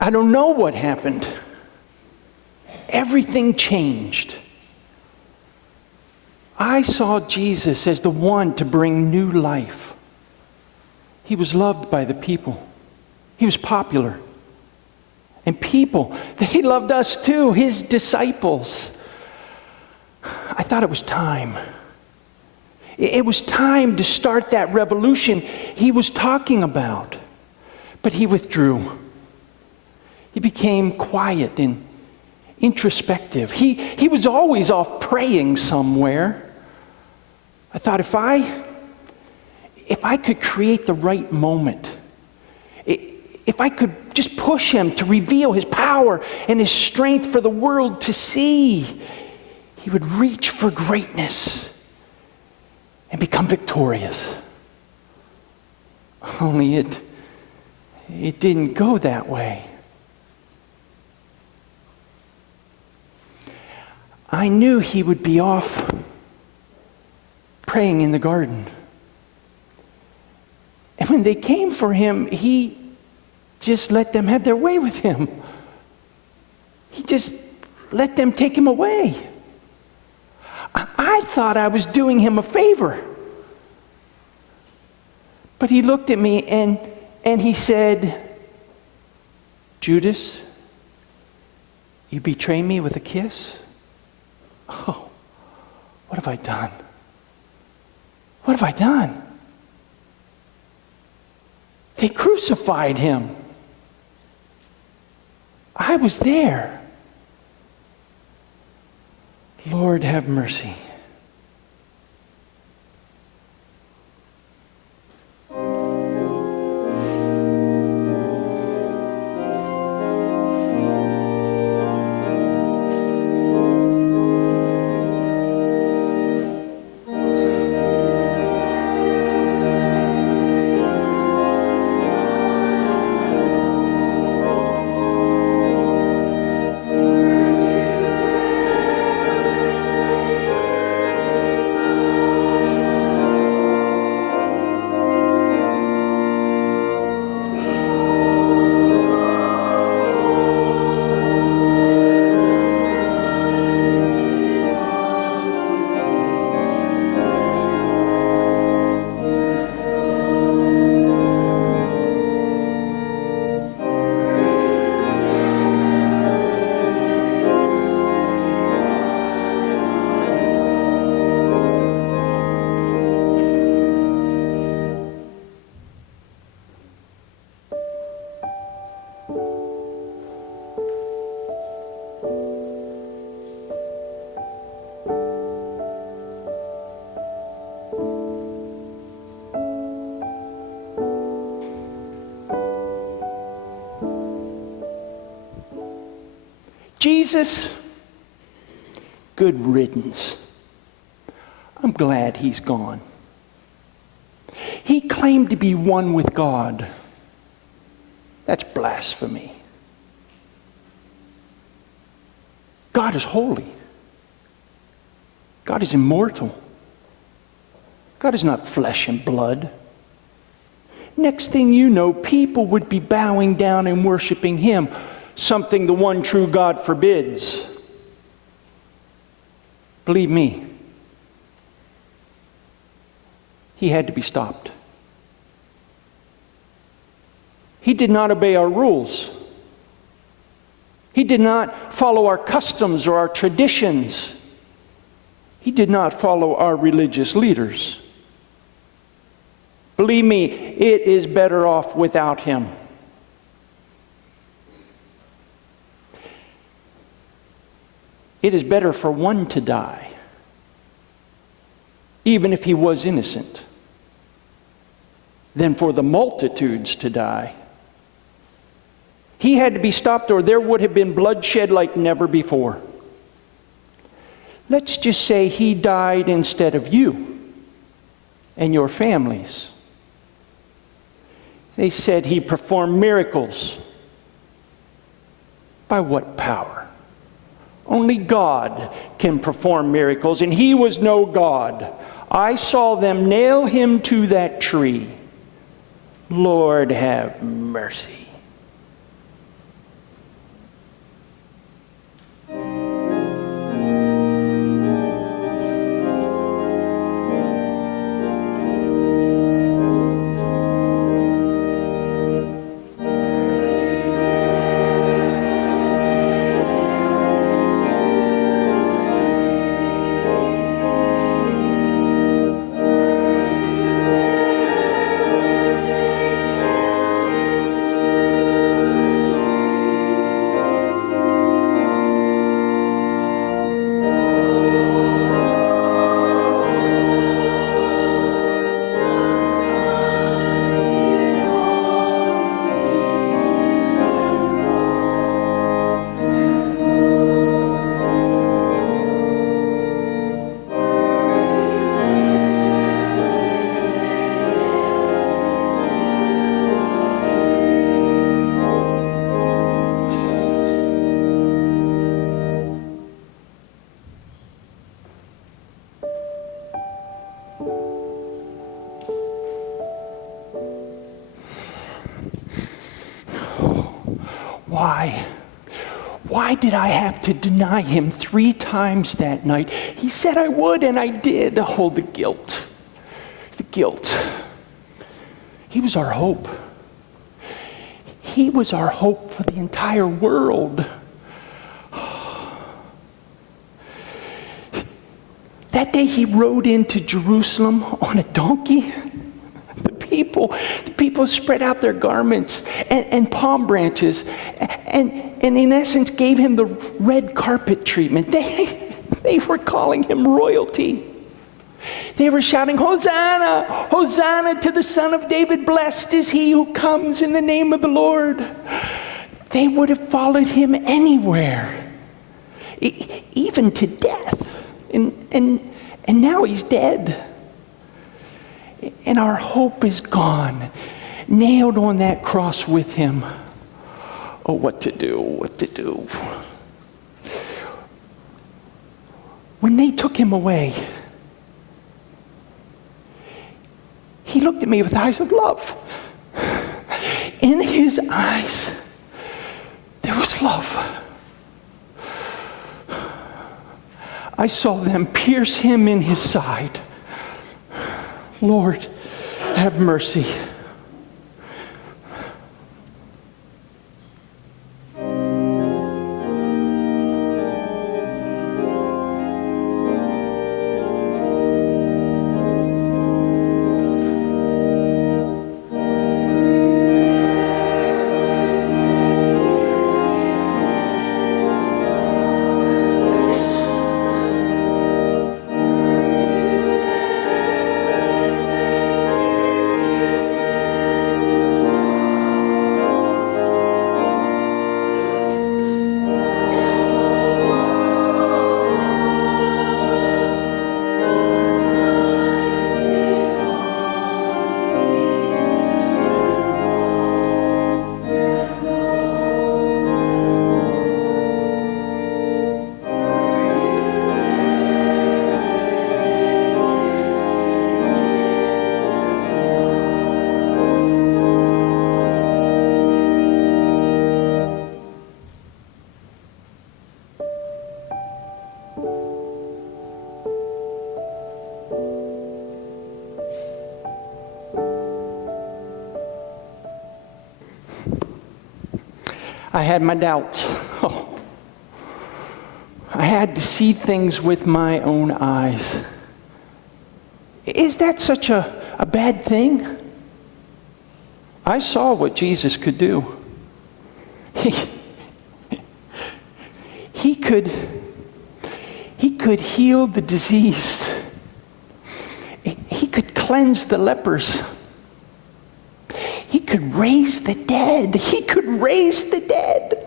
I don't know what happened. Everything changed. I saw Jesus as the one to bring new life. He was loved by the people. He was popular. And people, they loved us too, his disciples. I thought it was time. It was time to start that revolution he was talking about. But he withdrew. He became quiet and introspective. He was always off praying somewhere. I thought if I could create the right moment, if I could just push him to reveal his power and his strength for the world to see, he would reach for greatness and become victorious. Only it didn't go that way. I knew he would be off praying in the garden. And when they came for him, he just let them have their way with him. He just let them take him away. I thought I was doing him a favor. But he looked at me and he said, "Judas, you betray me with a kiss? Oh, what have I done? What have I done?" They crucified him. I was there. Lord, have mercy. Jesus, good riddance. I'm glad he's gone. He claimed to be one with God. That's blasphemy. God is holy. God is immortal. God is not flesh and blood. Next thing you know, people would be bowing down and worshiping him, something the one true God forbids. Believe me, he had to be stopped. He did not obey our rules. He did not follow our customs or our traditions. He did not follow our religious leaders. Believe me, it is better off without him. It is better for one to die, even if he was innocent, than for the multitudes to die. He had to be stopped, or there would have been bloodshed like never before. Let's just say he died instead of you and your families. They said he performed miracles. By what power? Only God can perform miracles, and he was no God. I saw them nail him to that tree. Lord, have mercy. why. Why did I have to deny him 3 times that night? He said I would, and I did. Oh, the guilt. The guilt. He was our hope. He was our hope for the entire world. That day he rode into Jerusalem on a donkey. The people spread out their garments and palm branches and in essence gave him the red carpet treatment. They were calling him royalty. They were shouting, Hosanna, Hosanna to the Son of David. Blessed is he who comes in the name of the Lord. They would have followed him anywhere, even to death. And now he's dead. And our hope is gone, nailed on that cross with him. Oh, what to do, what to do. When they took him away, he looked at me with eyes of love. In his eyes, there was love. I saw them pierce him in his side. Lord, have mercy. I had my doubts. Oh. I had to see things with my own eyes. Is that such a bad thing? I saw what Jesus could do. He could heal the diseased. He could cleanse the lepers. He could raise the dead. He could raise the dead.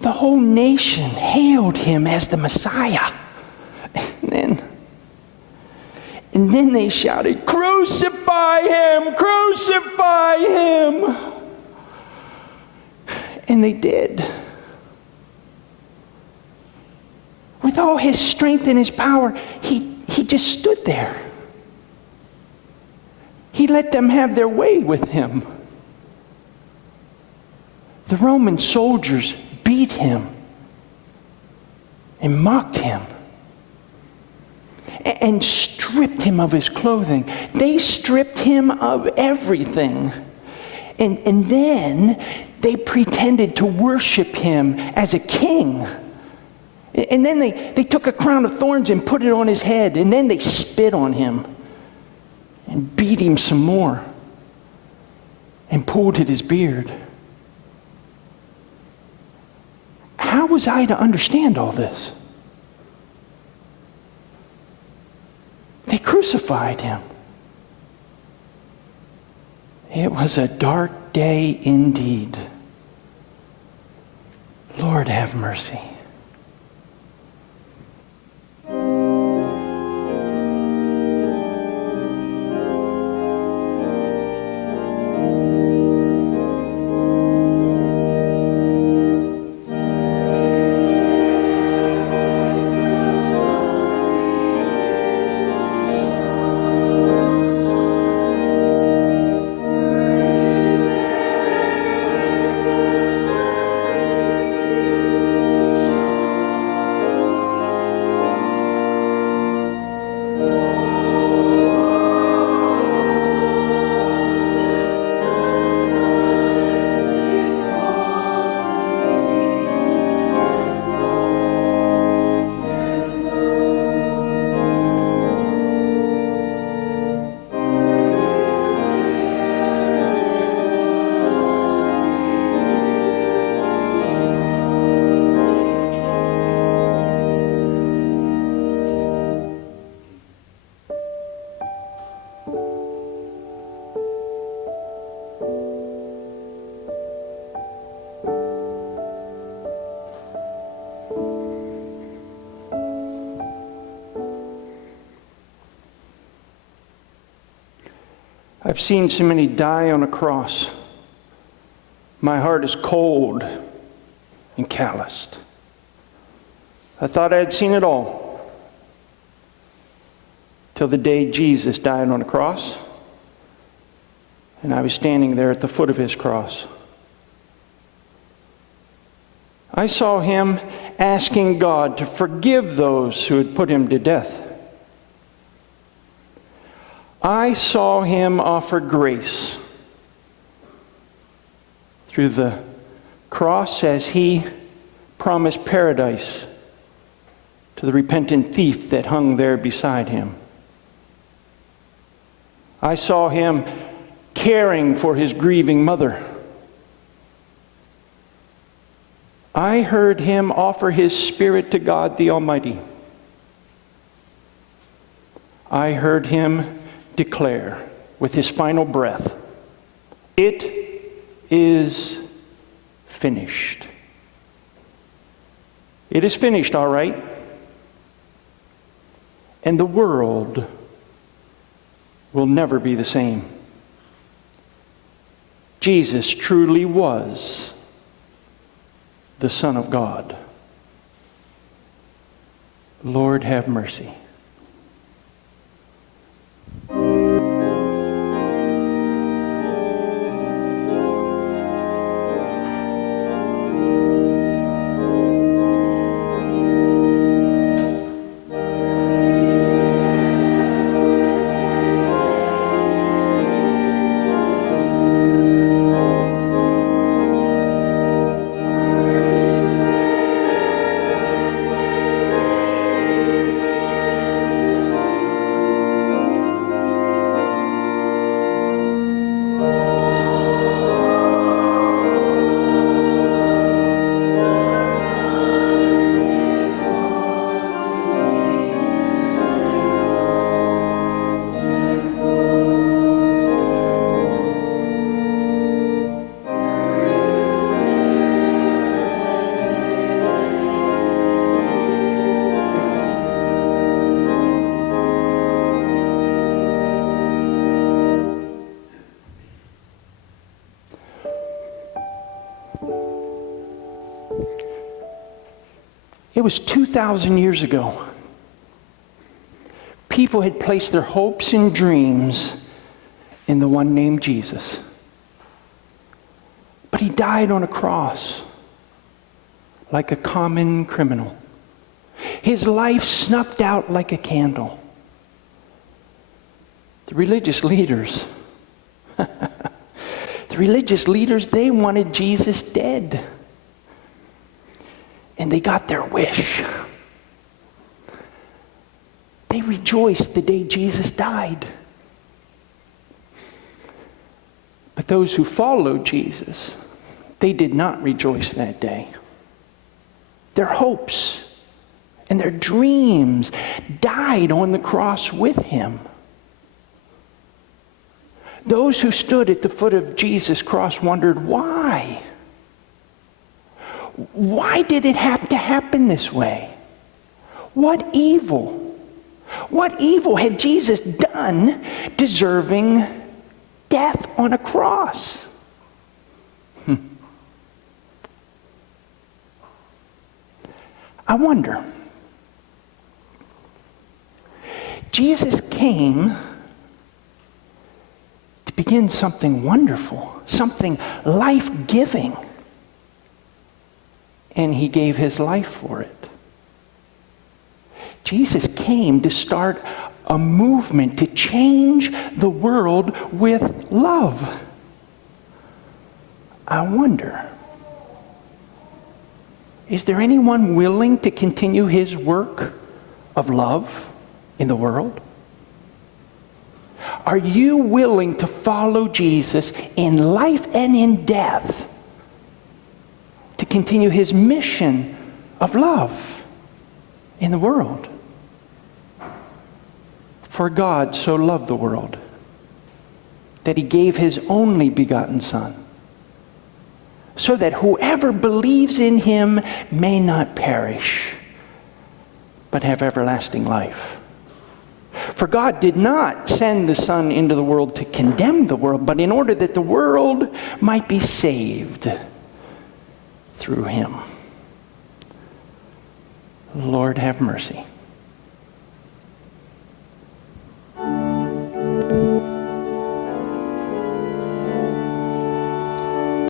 The whole nation hailed him as the Messiah. And then they shouted, "Crucify him! Crucify him!" And they did. With all his strength and his power, he just stood there. He let them have their way with him. The Roman soldiers beat him and mocked him and stripped him of his clothing. They stripped him of everything. And then they pretended to worship him as a king. And then they took a crown of thorns and put it on his head. And then they spit on him and beat him some more and pulled at his beard. How was I to understand all this? They crucified him. It was a dark day indeed. Lord, have mercy. I've seen so many die on a cross. My heart is cold and calloused. I thought I had seen it all, till the day Jesus died on a cross, and I was standing there at the foot of his cross. I saw him asking God to forgive those who had put him to death. I saw him offer grace through the cross as he promised paradise to the repentant thief that hung there beside him. I saw him caring for his grieving mother. I heard him offer his spirit to God the Almighty. I heard him declare with his final breath, "It is finished." It is finished, all right. And the world will never be the same. Jesus truly was the Son of God. Lord, have mercy. It was 2,000 years ago. People had placed their hopes and dreams in the one named Jesus. But he died on a cross like a common criminal. His life snuffed out like a candle. The religious leaders, they wanted Jesus dead. And they got their wish. They rejoiced the day Jesus died. But those who followed Jesus, they did not rejoice that day. Their hopes and their dreams died on the cross with him. Those who stood at the foot of Jesus' cross wondered why. Why did it have to happen this way? What evil had Jesus done deserving death on a cross? I wonder. Jesus came to begin something wonderful, something life-giving. And he gave his life for it. Jesus came to start a movement to change the world with love. I wonder, is there anyone willing to continue his work of love in the world? Are you willing to follow Jesus in life and in death, to continue his mission of love in the world? For God so loved the world that he gave his only begotten Son, so that whoever believes in him may not perish, but have everlasting life. For God did not send the Son into the world to condemn the world, but in order that the world might be saved through him. Lord, have mercy.